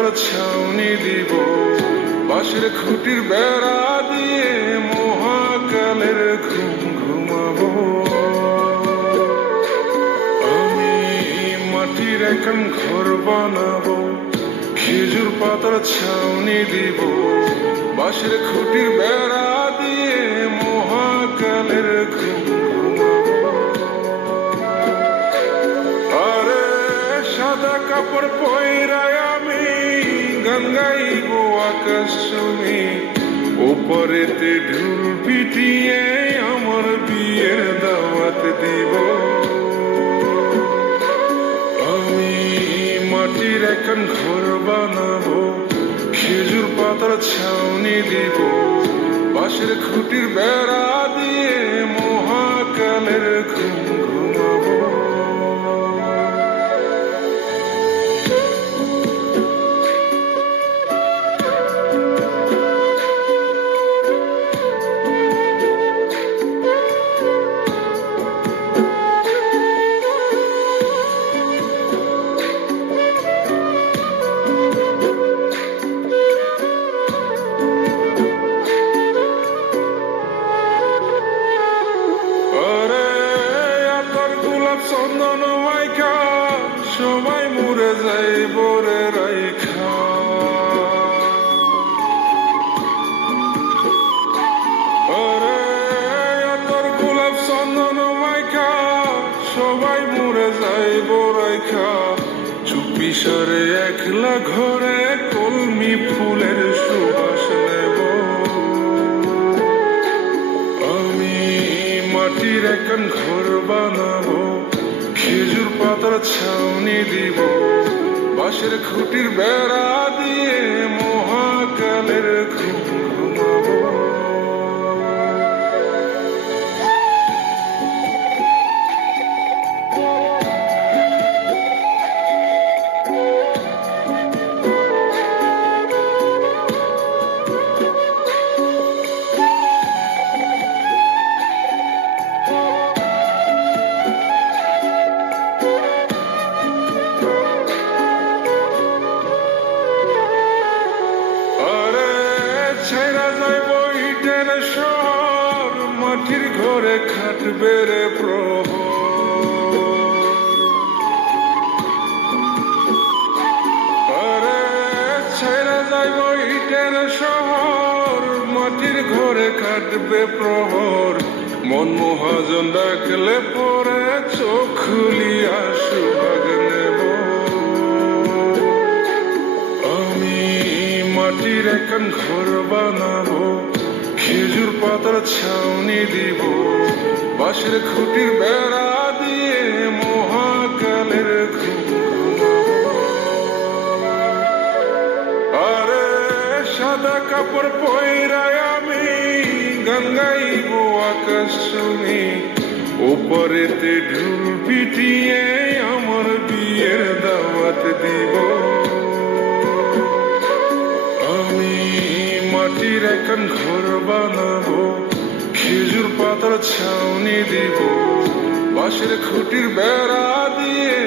পাতার ছাউনি দিব, বাঁশের খুঁটির বেড়া দিয়ে মহাকালের ঘুম ঘুমাবো। আমি মাটির এখন ঘর বানাবো, খেজুর পাতার ছাউনি দিব, বাঁশের খুঁটির বেড়া দিয়ে মহাকালের ঘুম ঘুমাবো। আরে সাদা কাপড় পয়রায় আমি গান গাইব আকাশ শুনি, ওপরেতে ঢুল পিটিয়ে আমার বিয়ের দাওয়াত দিব। আমি মাটির এখন ঘর বানাবো, খেজুর পাতার ছাউনি দিব, বাঁশের খুঁটির বেড়া দিয়ে মহাকালের ঘুম ঘুমাবো। চন্দন মাইকা সবাই মরে যাইব রে রাইখা, আরে তোর গোলাপ চন্দন মাইকা সবাই মরে যাইব রাইখা, চুপি সরে একলা ঘরে কলমি ফুলের সুবাস নেব। আমি মাটির এখন ঘর বানাবো, খেজুর পাতার ছাউনি দিব, বাঁশের খুঁটির বেড়া দিয়ে মহাকালের ঘুম ঘুমাবো। ছেড়া যাইব ইটের শহর, মাটির ঘরে খাটবে রে প্রহর। আরে ছেড়া যাইব ইটের শহর, মাটির ঘরে খাটবে প্রহর। মন মহাজন ডাকলে পরে চোখ খুলিয়া সুভাগ নেব। মাটির এখন ঘর বানাবো, খেজুর পাতার ছাউনি দিব, বাঁশের খুঁটির বেড়া দিয়ে মহাকালের ঘুম ঘুমাবো। আরে সাদা কাপড় পয়রায় আমি গান গাইব আকাশ শুনি, ওপরেতে ঢুল পিটিয়ে আমার বিয়ের দাওয়াত দিব। মাটির এখন ঘর বানাবো, খেজুর পাতার ছাউনি দিব, বাঁশের খুঁটির বেড়া দিয়ে